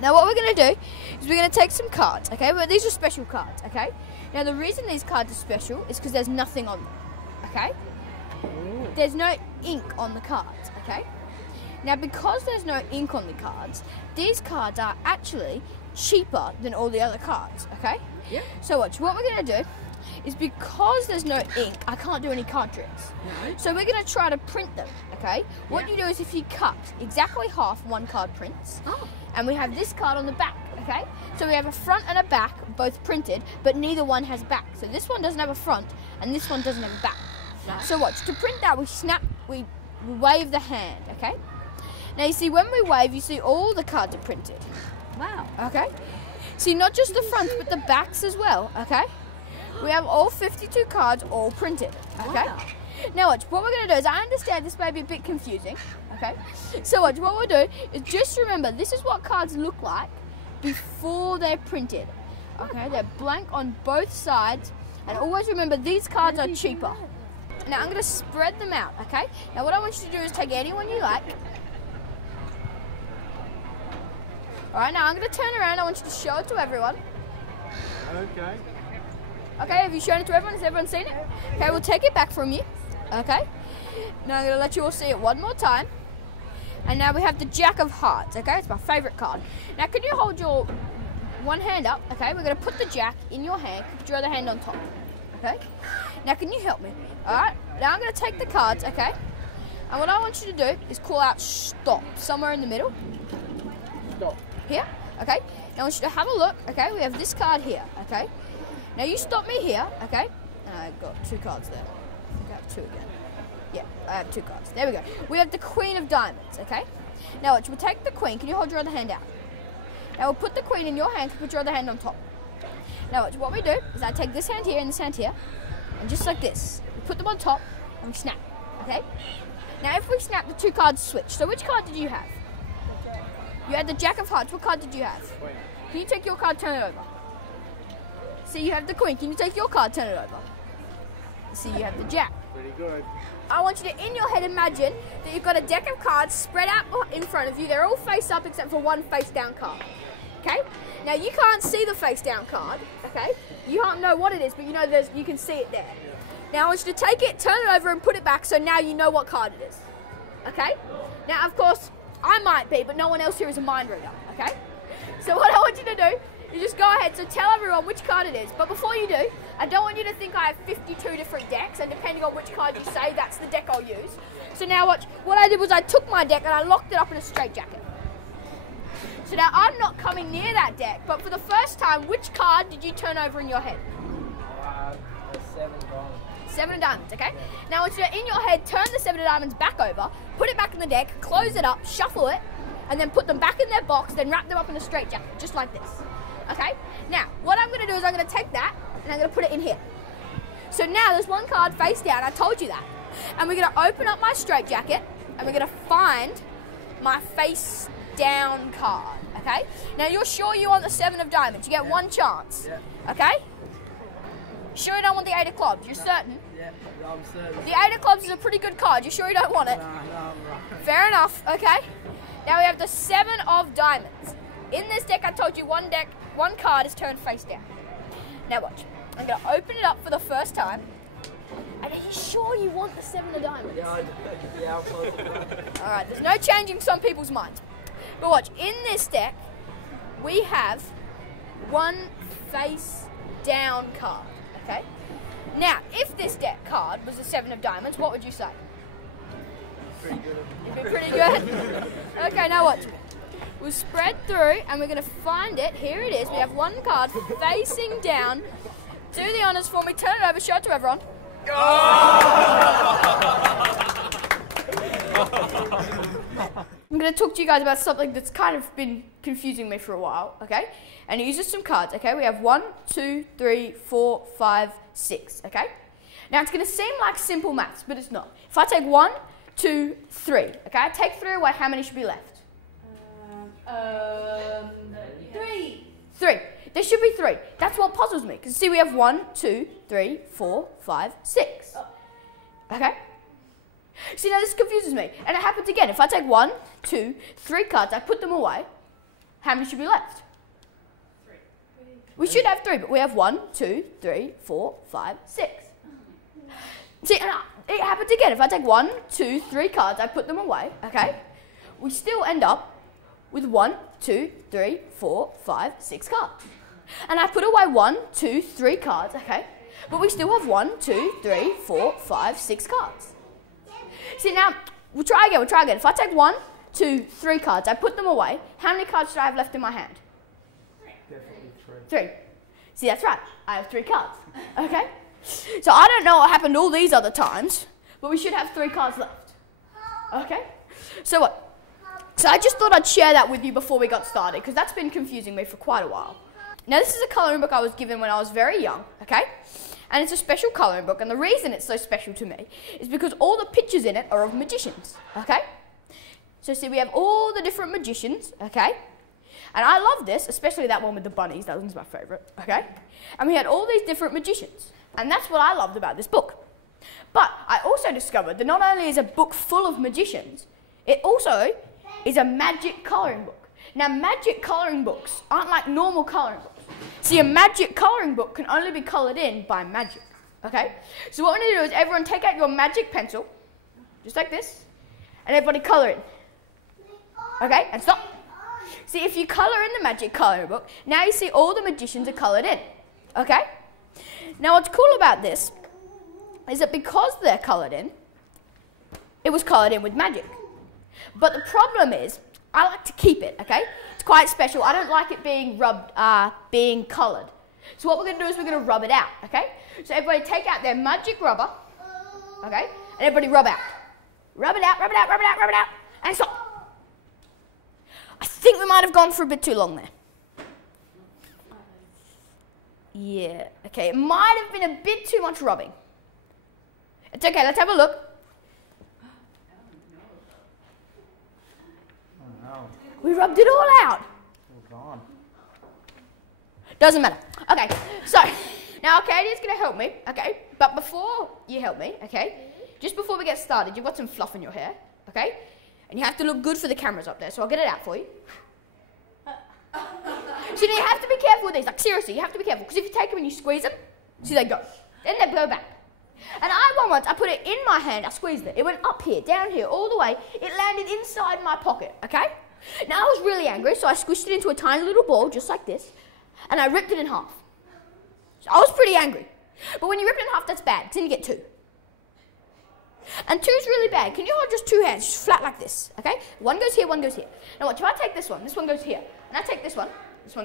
Now what we're going to do is we're going to take some cards, okay? But these are special cards, okay? Now the reason these cards are special is because there's nothing on them, okay? Ooh. There's no ink on the cards, okay? Now because there's no ink on the cards, these cards are actually cheaper than all the other cards, okay? Yeah. So watch, what we're going to do is because there's no ink, I can't do any card tricks. No. So we're going to try to print them, okay? What you do is if you cut exactly half, one card prints. Oh. And we have this card on the back, okay? So we have a front and a back, both printed, but neither one has back. So this one doesn't have a front, and this one doesn't have a back. Nice. So watch, to print that, we wave the hand, okay? Now you see, when we wave, you see all the cards are printed, Wow. okay? See, not just the fronts, but the backs as well, okay? We have all 52 cards all printed, okay? Wow. Now watch, what we're going to do is, I understand this may be a bit confusing, okay? So watch, what we'll do is just remember, this is what cards look like before they're printed, okay? They're blank on both sides, and always remember, these cards are cheaper. Now I'm going to spread them out, okay? Now what I want you to do is take any one you like. Alright, now I'm going to turn around, I want you to show it to everyone. Okay. Okay, have you shown it to everyone? Has everyone seen it? Okay, we'll take it back from you. Okay. Now I'm going to let you all see it one more time. And now we have the Jack of Hearts. Okay, it's my favourite card. Now can you hold your one hand up? Okay, we're going to put the Jack in your hand. Put your other hand on top. Okay. Now can you help me? Alright, now I'm going to take the cards, okay? And what I want you to do is call out stop somewhere in the middle. Stop. Here, okay? Now I want you to have a look, okay? We have this card here, okay? Now you stop me here, okay? And I've got two cards there. I think I have two again. Yeah, I have two cards. There we go. We have the Queen of Diamonds, okay? Now watch, we'll take the Queen. Can you hold your other hand out? Now we'll put the Queen in your hand, put your other hand on top. Now watch, what we do is I take this hand here and this hand here, and just like this, we put them on top and we snap, okay? Now if we snap, the two cards switch. So which card did you have? You had the Jack of Hearts. What card did you have? Queen. Can you take your card, turn it over? See, you have the Queen. Can you take your card, turn it over? See, you have the Jack. Pretty good. I want you to, in your head, imagine that you've got a deck of cards spread out in front of you. They're all face up except for one face down card. Okay? Now, you can't see the face down card. Okay? You can't know what it is, but you know you can see it there. Now, I want you to take it, turn it over, and put it back so now you know what card it is. Okay? Now, of course, I might be, but no one else here is a mind reader. Okay? So what I want you to do, you just go ahead, so tell everyone which card it is. But before you do, I don't want you to think I have 52 different decks, and depending on which card you say, that's the deck I'll use. So now watch, what I did was I took my deck and I locked it up in a straitjacket. So now I'm not coming near that deck, but for the first time, which card did you turn over in your head? The 7 diamonds. 7 of diamonds, okay? Now I want you to, in your head, turn the 7 of diamonds back over, put it back in the deck, close it up, shuffle it, and then put them back in their box, then wrap them up in a straitjacket, just like this. Okay? Now, what I'm going to do is I'm going to take that and I'm going to put it in here. So now there's one card face down, I told you that. And we're going to open up my straitjacket and we're going to find my face down card. Okay? Now you're sure you want the 7 of diamonds. You get one chance. Yeah. Okay? Sure you don't want the 8 of clubs? You're certain? Yeah, I'm certain. The 8 of clubs is a pretty good card. You sure you don't want it? No, I'm right. Fair enough, okay. Now we have the 7 of diamonds. In this deck, I told you one card is turned face down. Now watch. I'm going to open it up for the first time. And are you sure you want the 7 of diamonds? Yeah, I do. Yeah, I'm positive. Alright, there's no changing some people's minds. But watch, in this deck, we have one face down card, okay? Now, if this deck card was the 7 of diamonds, what would you say? Pretty good. You'd be pretty good. Okay, now watch. We'll spread through and we're going to find it. Here it is. We have one card facing down. Do the honours for me. Turn it over. Show it to everyone. I'm going to talk to you guys about something that's kind of been confusing me for a while, okay? And it uses some cards, okay? We have 1, 2, 3, 4, 5, 6, okay? Now, it's going to seem like simple maths, but it's not. If I take 1, 2, 3, okay? I take 3 away, how many should be left? 3. 3. There should be 3. That's what puzzles me. Because see, we have 1, 2, 3, 4, 5, 6. Okay? See, now this confuses me. And it happens again. If I take 1, 2, 3 cards, I put them away. how many should be left? 3. We should have 3, but we have 1, 2, 3, 4, 5, 6. See, and it happens again. If I take 1, 2, 3 cards, I put them away, okay? We still end up with 1, 2, 3, 4, 5, 6 cards. And I put away 1, 2, 3 cards, okay? But we still have 1, 2, 3, 4, 5, 6 cards. See, now, we'll try again. If I take 1, 2, 3 cards, I put them away, how many cards should I have left in my hand? Definitely 3. See, that's right. I have 3 cards, okay? So I don't know what happened all these other times, but we should have 3 cards left, okay? So what? So I just thought I'd share that with you before we got started, because that's been confusing me for quite a while. Now, this is a colouring book I was given when I was very young, okay? And it's a special colouring book, and the reason it's so special to me is because all the pictures in it are of magicians, okay? So see, we have all the different magicians, okay? And I love this, especially that one with the bunnies. That one's my favourite, okay? And we had all these different magicians. And that's what I loved about this book. But I also discovered that not only is a book full of magicians, it also is a magic colouring book. Now, magic colouring books aren't like normal colouring books. See, a magic colouring book can only be coloured in by magic, okay? So what we're going to do is everyone take out your magic pencil, just like this, and everybody colour in. Okay, and stop. See, if you colour in the magic colouring book, now you see all the magicians are coloured in, okay? Now, what's cool about this is that because they're coloured in, it was coloured in with magic. But the problem is, I like to keep it, okay? It's quite special. I don't like it being rubbed, being coloured. So what we're going to do is we're going to rub it out, okay? So everybody take out their magic rubber, okay? And everybody rub out. Rub it out, rub it out, rub it out, rub it out, and stop. I think we might have gone for a bit too long there. Yeah, okay, it might have been a bit too much rubbing. It's okay, let's have a look. Oh no. We rubbed it all out. It's all gone. Doesn't matter. Okay, so now Arcadia's going to help me, okay? But before you help me, okay, just before we get started, you've got some fluff in your hair, okay? And you have to look good for the cameras up there, so I'll get it out for you. So you have to be careful with these, like seriously, you have to be careful, because if you take them and you squeeze them, see they go. Then they go back. And once, I put it in my hand, I squeezed it. It went up here, down here, all the way. It landed inside my pocket, okay? Now I was really angry, so I squished it into a tiny little ball, just like this, and I ripped it in half. So I was pretty angry. But when you rip it in half, that's bad, because then you get 2. And 2 is really bad. Can you hold just 2 hands, just flat like this, okay? One goes here, one goes here. Now watch, if I take this one goes here. And I take this one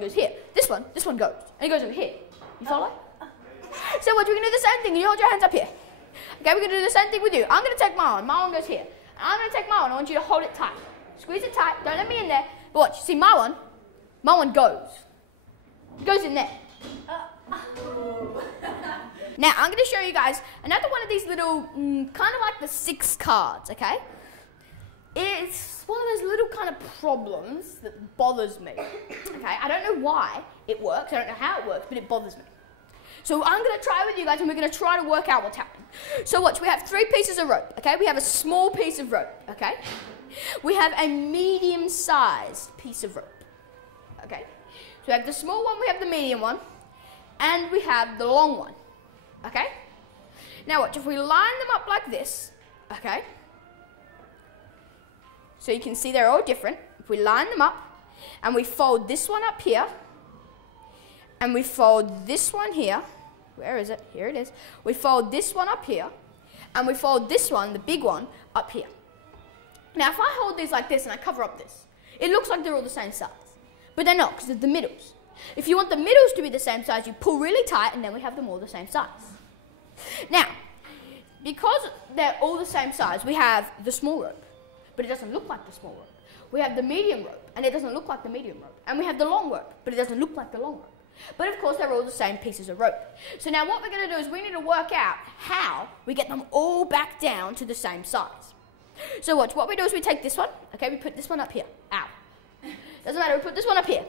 goes here. This one goes. And it goes over here. You follow? So what, we're going to do the same thing. You hold your hands up here. Okay, we're going to do the same thing with you. I'm going to take my one. My one goes here. And I'm going to take my one. I want you to hold it tight. Squeeze it tight. Don't let me in there. But watch, see my one goes. It goes in there. Now, I'm going to show you guys another one of these little, kind of like the 6 cards, okay? It's one of those little kind of problems that bothers me, okay? I don't know why it works, I don't know how it works, but it bothers me. So I'm going to try with you guys, and we're going to try to work out what's happening. So watch, we have 3 pieces of rope, okay? We have a small piece of rope, okay? We have a medium-sized piece of rope, okay? So we have the small one, we have the medium one, and we have the long one. Okay? Now watch, if we line them up like this, okay? So you can see they're all different. If we line them up, and we fold this one up here, and we fold this one here, where is it? Here it is. We fold this one up here, and we fold this one, the big one, up here. Now if I hold these like this and I cover up this, it looks like they're all the same size. But they're not, because they're the middles. If you want the middles to be the same size, you pull really tight, and then we have them all the same size. Now, because they're all the same size, we have the small rope, but it doesn't look like the small rope. We have the medium rope, and it doesn't look like the medium rope. And we have the long rope, but it doesn't look like the long rope. But of course, they're all the same pieces of rope. So now what we're going to do is we need to work out how we get them all back down to the same size. So watch, what we do is we take this one, okay, we put this one up here. Ow. Doesn't matter, we put this one up here.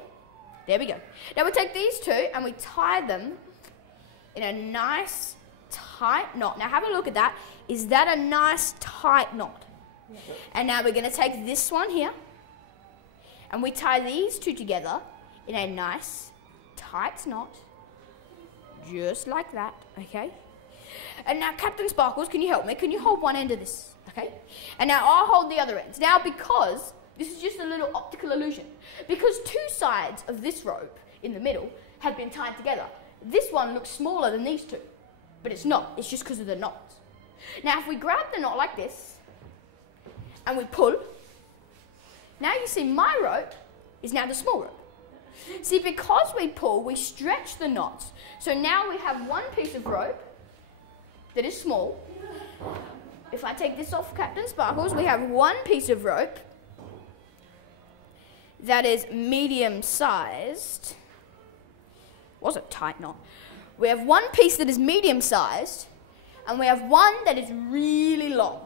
There we go. Now we take these 2 and we tie them in a nice tight knot. Now have a look at that. Is that a nice tight knot? And now we're going to take this one here And we tie these two together in a nice tight knot, just like that, okay? And now, Captain Sparkles, can you help me? Can you hold one end of this, okay? And now I'll hold the other ends. Now, because this is just a little optical illusion, because two sides of this rope in the middle have been tied together, this one looks smaller than these two, but it's not. It's just because of the knot. Now, if we grab the knot like this, and we pull, now you see my rope is now the small rope. See, because we pull, we stretch the knots. So now we have one piece of rope that is small. If I take this off Captain Sparkles, we have one piece of rope that is medium-sized. Was a tight knot. We have one piece that is medium-sized, and we have one that is really long.